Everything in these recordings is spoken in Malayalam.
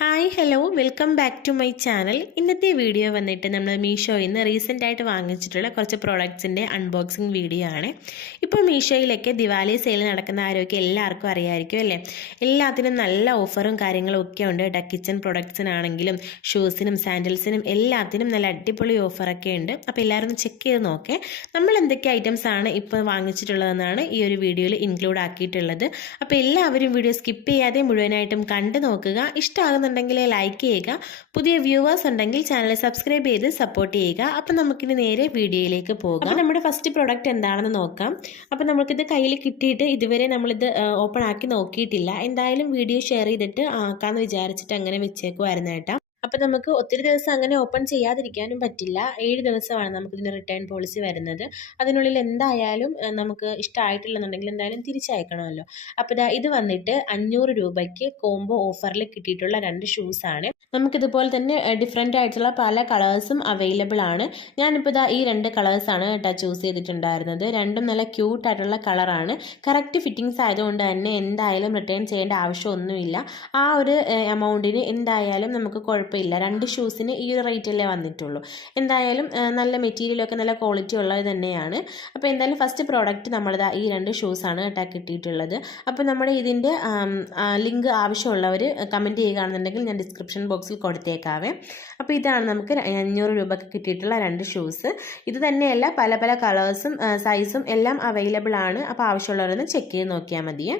Hi hello welcome back to my channel. ഇന്നത്തെ വീഡിയോ വന്നിട്ട് നമ്മൾ മീഷോയിൽ നിന്ന് റീസെൻ്റായിട്ട് വാങ്ങിച്ചിട്ടുള്ള കുറച്ച് പ്രോഡക്ട്സിൻ്റെ അൺബോക്സിങ് വീഡിയോ ആണ്. ഇപ്പോൾ മീഷോയിലൊക്കെ ദിവാലി സെയിൽ നടക്കുന്ന ആരോഗ്യം എല്ലാവർക്കും അറിയാമായിരിക്കും അല്ലേ. എല്ലാത്തിനും നല്ല ഓഫറും കാര്യങ്ങളും ഒക്കെ ഉണ്ട് കേട്ടോ. കിച്ചൺ പ്രൊഡക്ട്സിനാണെങ്കിലും ഷൂസിനും സാൻഡൽസിനും എല്ലാത്തിനും നല്ല അടിപൊളി ഓഫറൊക്കെ ഉണ്ട്. അപ്പോൾ എല്ലാവരും ഒന്ന് ചെക്ക് ചെയ്ത് നോക്കേ. നമ്മൾ എന്തൊക്കെ ഐറ്റംസ് ആണ് ഇപ്പോൾ വാങ്ങിച്ചിട്ടുള്ളതെന്നാണ് ഈ ഒരു വീഡിയോയിൽ ഇൻക്ലൂഡ് ആക്കിയിട്ടുള്ളത്. അപ്പോൾ എല്ലാവരും വീഡിയോ സ്കിപ്പ് ചെയ്യാതെ മുഴുവനായിട്ടും കണ്ടു നോക്കുക. ഇഷ്ടമാകുന്ന ലൈക്ക് ചെയ്യുക. പുതിയ വ്യൂവേഴ്സ് ഉണ്ടെങ്കിൽ ചാനൽ സബ്സ്ക്രൈബ് ചെയ്ത് സപ്പോർട്ട് ചെയ്യുക. അപ്പം നമുക്കിനി നേരെ വീഡിയോയിലേക്ക് പോകാം. അപ്പോൾ നമ്മുടെ ഫസ്റ്റ് പ്രോഡക്റ്റ് എന്താണെന്ന് നോക്കാം. അപ്പോൾ നമുക്കിത് കയ്യിൽ കിട്ടിയിട്ട് ഇതുവരെ നമ്മളിത് ഓപ്പൺ ആക്കി നോക്കിയിട്ടില്ല. എന്തായാലും വീഡിയോ ഷെയർ ചെയ്തിട്ട് ആക്കാമെന്ന് വിചാരിച്ചിട്ട് അങ്ങനെ വെച്ചേക്കുമായിരുന്നു കേട്ടോ. അപ്പോൾ നമുക്ക് ഒത്തിരി ദിവസം അങ്ങനെ ഓപ്പൺ ചെയ്യാതിരിക്കാനും പറ്റില്ല. 7 ദിവസമാണ് നമുക്കിതിന് റിട്ടേൺ പോളിസി വരുന്നത്. അതിനുള്ളിൽ എന്തായാലും നമുക്ക് ഇഷ്ടമായിട്ടില്ലെന്നുണ്ടെങ്കിൽ എന്തായാലും തിരിച്ചയക്കണമല്ലോ. അപ്പോൾ ഇത് വന്നിട്ട് 500 രൂപയ്ക്ക് കോംബോ ഓഫറിൽ കിട്ടിയിട്ടുള്ള 2 ഷൂസാണ്. നമുക്കിതുപോലെ തന്നെ ഡിഫറെൻ്റ് ആയിട്ടുള്ള പല കളേഴ്സും അവൈലബിൾ ആണ്. ഞാനിപ്പോൾ ഈ 2 കളേഴ്സാണ് കേട്ടോ ചൂസ് ചെയ്തിട്ടുണ്ടായിരുന്നത്. രണ്ടും നല്ല ക്യൂട്ടായിട്ടുള്ള കളറാണ്. കറക്റ്റ് ഫിറ്റിങ്സ് ആയതുകൊണ്ട് തന്നെ എന്തായാലും റിട്ടേൺ ചെയ്യേണ്ട ആവശ്യമൊന്നുമില്ല. ആ ഒരു എമൗണ്ടിന് എന്തായാലും നമുക്ക് കുഴപ്പമില്ല. 2 ഷൂസിന് ഈ ഒരു റേറ്റല്ലേ വന്നിട്ടുള്ളൂ. എന്തായാലും നല്ല മെറ്റീരിയലൊക്കെ നല്ല ക്വാളിറ്റി ഉള്ളത് തന്നെയാണ്. അപ്പോൾ എന്തായാലും ഫസ്റ്റ് പ്രോഡക്റ്റ് നമ്മളിതാ ഈ 2 ഷൂസാണ് കേട്ടോ കിട്ടിയിട്ടുള്ളത്. അപ്പോൾ നമ്മുടെ ഇതിൻ്റെ ലിങ്ക് ആവശ്യമുള്ളവർ കമൻറ്റ് ചെയ്യുകയാണെന്നുണ്ടെങ്കിൽ ഞാൻ ഡിസ്ക്രിപ്ഷൻ ബോക്സിൽ കൊടുത്തേക്കാവേ. അപ്പോൾ ഇതാണ് നമുക്ക് 500 രൂപയ്ക്ക് കിട്ടിയിട്ടുള്ള 2 ഷൂസ്. ഇത് തന്നെയല്ല പല പല കളേഴ്സും സൈസും എല്ലാം അവൈലബിൾ ആണ്. അപ്പോൾ ആവശ്യമുള്ളവരൊന്ന് ചെക്ക് ചെയ്ത് നോക്കിയാൽ മതിയേ.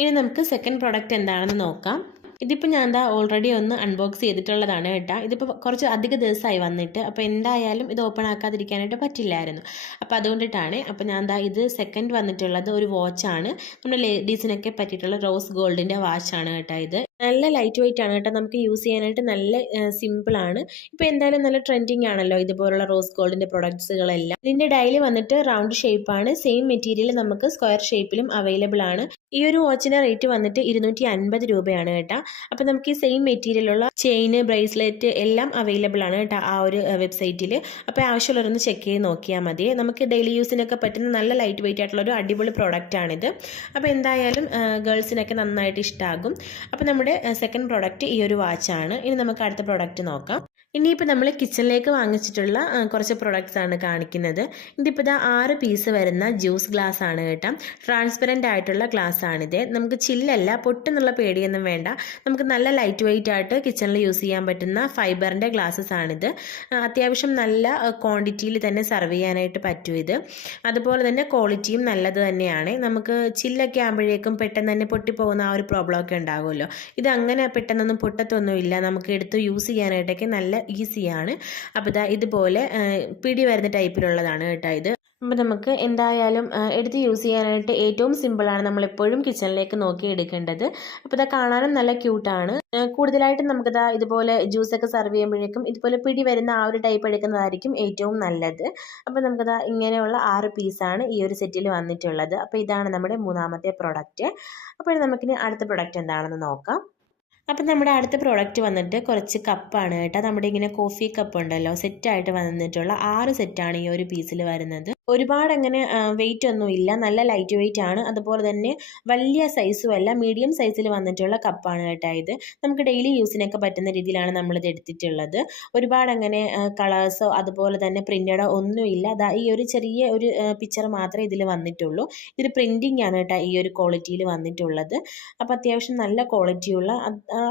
ഇനി നമുക്ക് സെക്കൻഡ് പ്രോഡക്റ്റ് എന്താണെന്ന് നോക്കാം. ഇതിപ്പോൾ ഞാൻ ഓൾറെഡി ഒന്ന് അൺബോക്സ് ചെയ്തിട്ടുള്ളതാണ് കേട്ടോ. ഇതിപ്പോൾ കുറച്ച് അധിക ദിവസമായി വന്നിട്ട്. അപ്പോൾ എന്തായാലും ഇത് ഓപ്പൺ ആക്കാതിരിക്കാനായിട്ട് പറ്റില്ലായിരുന്നു. അപ്പോൾ അതുകൊണ്ടിട്ടാണ്. അപ്പോൾ ഞാൻ ഇത് സെക്കൻഡ് വന്നിട്ടുള്ളത് ഒരു വാച്ചാണ്. നമ്മുടെ ലേഡീസിനൊക്കെ പറ്റിയിട്ടുള്ള റോസ് ഗോൾഡിൻ്റെ വാച്ചാണ് കേട്ടോ. ഇത് നല്ല ലൈറ്റ് വെയിറ്റ് ആണ് കേട്ടോ. നമുക്ക് യൂസ് ചെയ്യാനായിട്ട് നല്ല സിമ്പിളാണ്. ഇപ്പോൾ എന്തായാലും നല്ല ട്രെൻഡിങ് ആണല്ലോ ഇതുപോലുള്ള റോസ് ഗോൾഡിൻ്റെ പ്രൊഡക്ട്സുകളെല്ലാം. ഇതിൻ്റെ ഡയലി വന്നിട്ട് റൗണ്ട് ഷേപ്പാണ്. സെയിം മെറ്റീരിയൽ നമുക്ക് സ്ക്വയർ ഷേപ്പിലും അവൈലബിൾ ആണ്. ഈ ഒരു വാച്ചിൻ്റെ റേറ്റ് വന്നിട്ട് 250 രൂപയാണ് കേട്ടോ. അപ്പോൾ നമുക്ക് ഈ സെയിം മെറ്റീരിയലുള്ള ചെയിന് ബ്രേസ്ലെറ്റ് എല്ലാം അവൈലബിൾ ആണ് കേട്ടോ ആ ഒരു വെബ്സൈറ്റിൽ. അപ്പോൾ ആവശ്യമുള്ളവരൊന്ന് ചെക്ക് ചെയ്ത് നോക്കിയാൽ മതി. നമുക്ക് ഡെയിലി യൂസിനൊക്കെ പറ്റുന്ന നല്ല ലൈറ്റ് വെയിറ്റ് ആയിട്ടുള്ള ഒരു അടിപൊളി പ്രോഡക്റ്റ് ആണിത്. അപ്പോൾ എന്തായാലും ഗേൾസിനൊക്കെ നന്നായിട്ട് ഇഷ്ടമാകും. അപ്പോൾ നമ്മുടെ സെക്കൻഡ് പ്രോഡക്റ്റ് ഈ ഒരു വാച്ചാണ്. ഇനി നമുക്ക് അടുത്ത പ്രോഡക്റ്റ് നോക്കാം. ഇനിയിപ്പോൾ നമ്മൾ കിച്ചണിലേക്ക് വാങ്ങിച്ചിട്ടുള്ള കുറച്ച് പ്രൊഡക്ട്സ് ആണ് കാണിക്കുന്നത്. ഇതിപ്പോൾ 6 പീസ് വരുന്ന ജ്യൂസ് ഗ്ലാസ് ആണ് കേട്ടോ. ട്രാൻസ്പെറൻ്റ് ആയിട്ടുള്ള ഗ്ലാസ് ആണിത്. നമുക്ക് ചില്ലല്ല, പൊട്ടെന്നുള്ള പേടിയൊന്നും വേണ്ട. നമുക്ക് നല്ല ലൈറ്റ് വെയിറ്റ് ആയിട്ട് കിച്ചണിൽ യൂസ് ചെയ്യാൻ പറ്റുന്ന ഫൈബറിൻ്റെ ഗ്ലാസ്സസ് ആണിത്. അത്യാവശ്യം നല്ല ക്വാണ്ടിറ്റിയിൽ തന്നെ സെർവ് ചെയ്യാനായിട്ട് പറ്റും ഇത്. അതുപോലെ തന്നെ ക്വാളിറ്റിയും നല്ലത് തന്നെയാണ്. നമുക്ക് ചില്ലൊക്കെ ആകുമ്പോഴേക്കും പെട്ടെന്ന് തന്നെ പൊട്ടിപ്പോകുന്ന ആ ഒരു പ്രോബ്ലം ഒക്കെ ഉണ്ടാകുമല്ലോ. ഇത് അങ്ങനെ പെട്ടെന്നൊന്നും പൊട്ടത്തൊന്നുമില്ല. നമുക്ക് എടുത്ത് യൂസ് ചെയ്യാനായിട്ടൊക്കെ നല്ല ഈസിയാണ്. അപ്പോൾ ഇതുപോലെ പിടി വരുന്ന ടൈപ്പിലുള്ളതാണ് കേട്ടോ ഇത്. അപ്പോൾ നമുക്ക് എന്തായാലും എടുത്ത് യൂസ് ചെയ്യാനായിട്ട് ഏറ്റവും സിമ്പിളാണ്. നമ്മളെപ്പോഴും കിച്ചണിലേക്ക് നോക്കി എടുക്കേണ്ടത്. അപ്പോൾ കാണാനും നല്ല ക്യൂട്ടാണ്. കൂടുതലായിട്ടും നമുക്ക് ഇതുപോലെ ജ്യൂസൊക്കെ സെർവ് ചെയ്യുമ്പോഴേക്കും ഇതുപോലെ പിടി വരുന്ന ആ ഒരു ടൈപ്പ് എടുക്കുന്നതായിരിക്കും ഏറ്റവും നല്ലത്. അപ്പോൾ നമുക്ക് ഇങ്ങനെയുള്ള 6 പീസാണ് ഈ ഒരു സെറ്റിൽ വന്നിട്ടുള്ളത്. അപ്പോൾ ഇതാണ് നമ്മുടെ മൂന്നാമത്തെ പ്രൊഡക്റ്റ്. അപ്പോൾ നമുക്കിനി അടുത്ത പ്രൊഡക്റ്റ് എന്താണെന്ന് നോക്കാം. അപ്പം നമ്മുടെ അടുത്ത പ്രോഡക്റ്റ് വന്നിട്ട് കുറച്ച് കപ്പാണ് കേട്ടോ. നമ്മുടെ ഇങ്ങനെ കോഫി കപ്പ് ഉണ്ടല്ലോ, സെറ്റായിട്ട് വന്നിട്ടുള്ള 6 സെറ്റാണ് ഈ ഒരു പീസിൽ വരുന്നത്. ഒരുപാട് അങ്ങനെ വെയിറ്റ് ഒന്നും ഇല്ല, നല്ല ലൈറ്റ് വെയിറ്റ് ആണ്. അതുപോലെ തന്നെ വലിയ സൈസും അല്ല, മീഡിയം സൈസിൽ വന്നിട്ടുള്ള കപ്പാണ് കേട്ടോ ഇത്. നമുക്ക് ഡെയിലി യൂസിനൊക്കെ പറ്റുന്ന രീതിയിലാണ് നമ്മളിത് എടുത്തിട്ടുള്ളത്. ഒരുപാട് അങ്ങനെ കളേഴ്സോ അതുപോലെ തന്നെ പ്രിൻ്റഡോ ഒന്നുമില്ല. ഈ ഒരു ചെറിയ ഒരു പിക്ചർ മാത്രമേ ഇതിൽ വന്നിട്ടുള്ളൂ. ഇതൊരു പ്രിൻറ്റിംഗ് ആണ് കേട്ടോ ഈ ഒരു ക്വാളിറ്റിയിൽ വന്നിട്ടുള്ളത്. അപ്പോൾ അത്യാവശ്യം നല്ല ക്വാളിറ്റിയുള്ള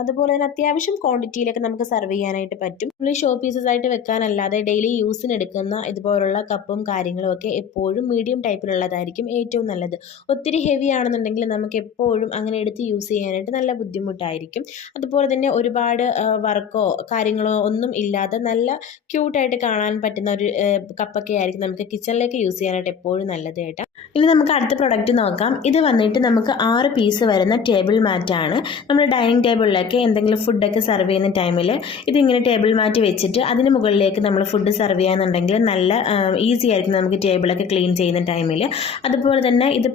അതുപോലെ തന്നെ അത്യാവശ്യം ക്വാണ്ടിറ്റിയിലൊക്കെ നമുക്ക് സെർവ് ചെയ്യാനായിട്ട് പറ്റും. നമ്മൾ ഷോ പീസസ് ആയിട്ട് വെക്കാനല്ലാതെ ഡെയിലി യൂസിന് എടുക്കുന്ന ഇതുപോലുള്ള കപ്പും കാര്യങ്ങളും ഒക്കെ എപ്പോഴും മീഡിയം ടൈപ്പിലുള്ളതായിരിക്കും ഏറ്റവും നല്ലത്. ഒത്തിരി ഹെവി ആണെന്നുണ്ടെങ്കിൽ നമുക്ക് എപ്പോഴും അങ്ങനെ എടുത്ത് യൂസ് ചെയ്യാനായിട്ട് നല്ല ബുദ്ധിമുട്ടായിരിക്കും. അതുപോലെ തന്നെ ഒരുപാട് വർക്കോ കാര്യങ്ങളോ ഒന്നും ഇല്ലാതെ നല്ല ക്യൂട്ടായിട്ട് കാണാൻ പറ്റുന്ന ഒരു കപ്പൊക്കെ ആയിരിക്കും നമുക്ക് കിച്ചണിലേക്ക് യൂസ് ചെയ്യാനായിട്ട് എപ്പോഴും നല്ലത് കേട്ടോ. ഇനി നമുക്ക് അടുത്ത പ്രൊഡക്റ്റ് നോക്കാം. ഇത് വന്നിട്ട് നമുക്ക് 6 പീസ് വരുന്ന ടേബിൾ മാറ്റാണ്. നമ്മൾ ഡൈനിങ് ടേബിളിലൊക്കെ എന്തെങ്കിലും ഫുഡൊക്കെ സെർവ് ചെയ്യുന്ന ടൈമിൽ ഇതിങ്ങനെ ടേബിൾ മാറ്റ് വെച്ചിട്ട് അതിന് മുകളിലേക്ക് നമ്മൾ ഫുഡ് സെർവ് ചെയ്യാന്നുണ്ടെങ്കിൽ നല്ല ഈസി ആയിരിക്കും നമുക്ക് ടേബിളൊക്കെ ക്ലീൻ ചെയ്യുന്ന ടൈമിൽ. അതുപോലെ തന്നെ ഇത്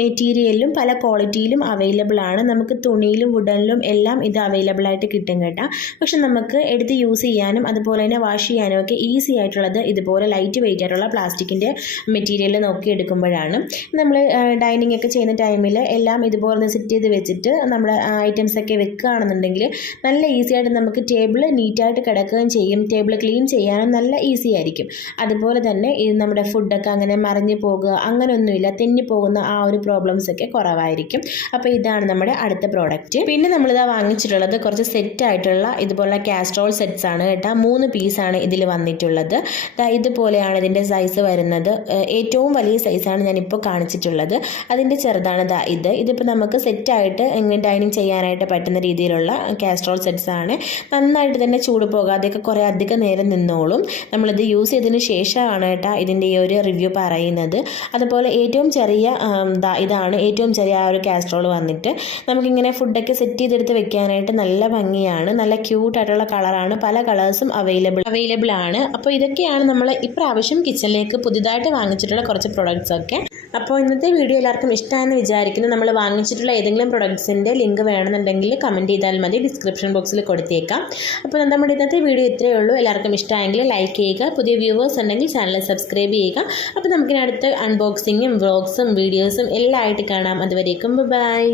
മെറ്റീരിയലിലും പല ക്വാളിറ്റിയിലും അവൈലബിൾ ആണ്. നമുക്ക് തുണിയിലും വുഡനിലും എല്ലാം ഇത് അവൈലബിൾ ആയിട്ട് കിട്ടും കേട്ടോ. പക്ഷെ നമുക്ക് എടുത്ത് യൂസ് ചെയ്യാനും അതുപോലെ തന്നെ വാഷ് ചെയ്യാനും ഒക്കെ ഈസി ആയിട്ടുള്ളത് ഇതുപോലെ ലൈറ്റ് വെയിറ്റ് ആയിട്ടുള്ള പ്ലാസ്റ്റിക്കിൻ്റെ മെറ്റീരിയൽ നോക്കി എടുക്കുമ്പോഴാണ്. നമ്മൾ ഡൈനിങ് ഒക്കെ ചെയ്യുന്ന ടൈമിൽ എല്ലാം ഇതുപോലെ സെറ്റ് ചെയ്ത് വെച്ചിട്ട് നമ്മൾ ഐറ്റംസ് ഒക്കെ വെക്കുകയാണെന്നുണ്ടെങ്കിൽ നല്ല ഈസി ആയിട്ട് നമുക്ക് ടേബിൾ നീറ്റായിട്ട് കിടക്കുകയും ചെയ്യും. ടേബിൾ ക്ലീൻ ചെയ്യാനും നല്ല ഈസി ആയിരിക്കും. അതുപോലെ തന്നെ ഇത് നമ്മുടെ ഫുഡൊക്കെ അങ്ങനെ മറിഞ്ഞു പോകുക അങ്ങനെയൊന്നുമില്ല, തെന്നിപ്പോകുന്ന ആ ഒരു പ്രോബ്ലംസ് ഒക്കെ കുറവായിരിക്കും. അപ്പോൾ ഇതാണ് നമ്മുടെ അടുത്ത പ്രോഡക്റ്റ്. പിന്നെ നമ്മളിതാ വാങ്ങിച്ചിട്ടുള്ളത് കുറച്ച് സെറ്റ് ആയിട്ടുള്ള ഇതുപോലുള്ള കാസ്ട്രോൾ സെറ്റ്സ് ആണ് കേട്ടോ. 3 പീസാണ് ഇതിൽ വന്നിട്ടുള്ളത്. ഇതുപോലെയാണ് ഇതിൻ്റെ സൈസ് വരുന്നത്. ഏറ്റവും വലിയ സൈസാണ് ഞാനിപ്പോൾ കാണിച്ചിട്ടുള്ളത്. അതിൻ്റെ ചെറുതാണ് ഇതിപ്പോൾ നമുക്ക് സെറ്റായിട്ട് എങ്ങനെ ഡൈനിങ് ചെയ്യാനായിട്ട് പറ്റുന്ന രീതിയിലുള്ള കാസ്ട്രോൾ സെറ്റ്സ് ആണ്. നന്നായിട്ട് തന്നെ ചൂട് പോകാതെയൊക്കെ കുറേ അധികം നേരം നിന്നോളും. നമ്മളിത് യൂസ് ചെയ്തതിന് ശേഷമാണ് കേട്ടോ ഇതിൻ്റെ ഈ ഒരു റിവ്യൂ പറയുന്നത്. അതുപോലെ ഏറ്റവും ചെറിയ ഇതാണ് ഏറ്റവും ചെറിയ ആ ഒരു കാസ്ട്രോൾ വന്നിട്ട് നമുക്കിങ്ങനെ ഫുഡൊക്കെ സെറ്റ് ചെയ്തെടുത്ത് വെക്കാനായിട്ട് നല്ല ഭംഗിയാണ്. നല്ല ക്യൂട്ടായിട്ടുള്ള കളറാണ്. പല കളേഴ്സും അവൈലബിൾ ആണ്. അപ്പോൾ ഇതൊക്കെയാണ് നമ്മൾ ഇപ്രാവശ്യം കിച്ചണിലേക്ക് പുതിയതായിട്ട് വാങ്ങിച്ചിട്ടുള്ള കുറച്ച് പ്രൊഡക്ട്സ് ഒക്കെ. അപ്പോൾ ഇന്നത്തെ വീഡിയോ എല്ലാവർക്കും ഇഷ്ടമാണെന്ന് വിചാരിക്കുന്നു. നമ്മൾ വാങ്ങിച്ചിട്ടുള്ള ഏതെങ്കിലും പ്രൊഡക്ട്സിൻ്റെ ലിങ്ക് വേണമെന്നുണ്ടെങ്കിൽ കമൻറ്റ് ചെയ്താൽ മതി, ഡിസ്ക്രിപ്ഷൻ ബോക്സിൽ കൊടുത്തേക്കാം. അപ്പോൾ നമ്മുടെ ഇന്നത്തെ വീഡിയോ ഇത്രയേ ഉള്ളൂ. എല്ലാവർക്കും ഇഷ്ടമായെങ്കിൽ ലൈക്ക് ചെയ്യുക. പുതിയ വ്യൂവേഴ്സ് ഉണ്ടെങ്കിൽ ചാനൽ സബ്സ്ക്രൈബ് ചെയ്യുക. അപ്പോൾ നമുക്കിനി അടുത്ത അൺബോക്സിങ്ങും വ്ളോഗ്സും വീഡിയോസും എല്ലാം ആയിട്ട് കാണാം. അതുവരേക്കും ബൈ.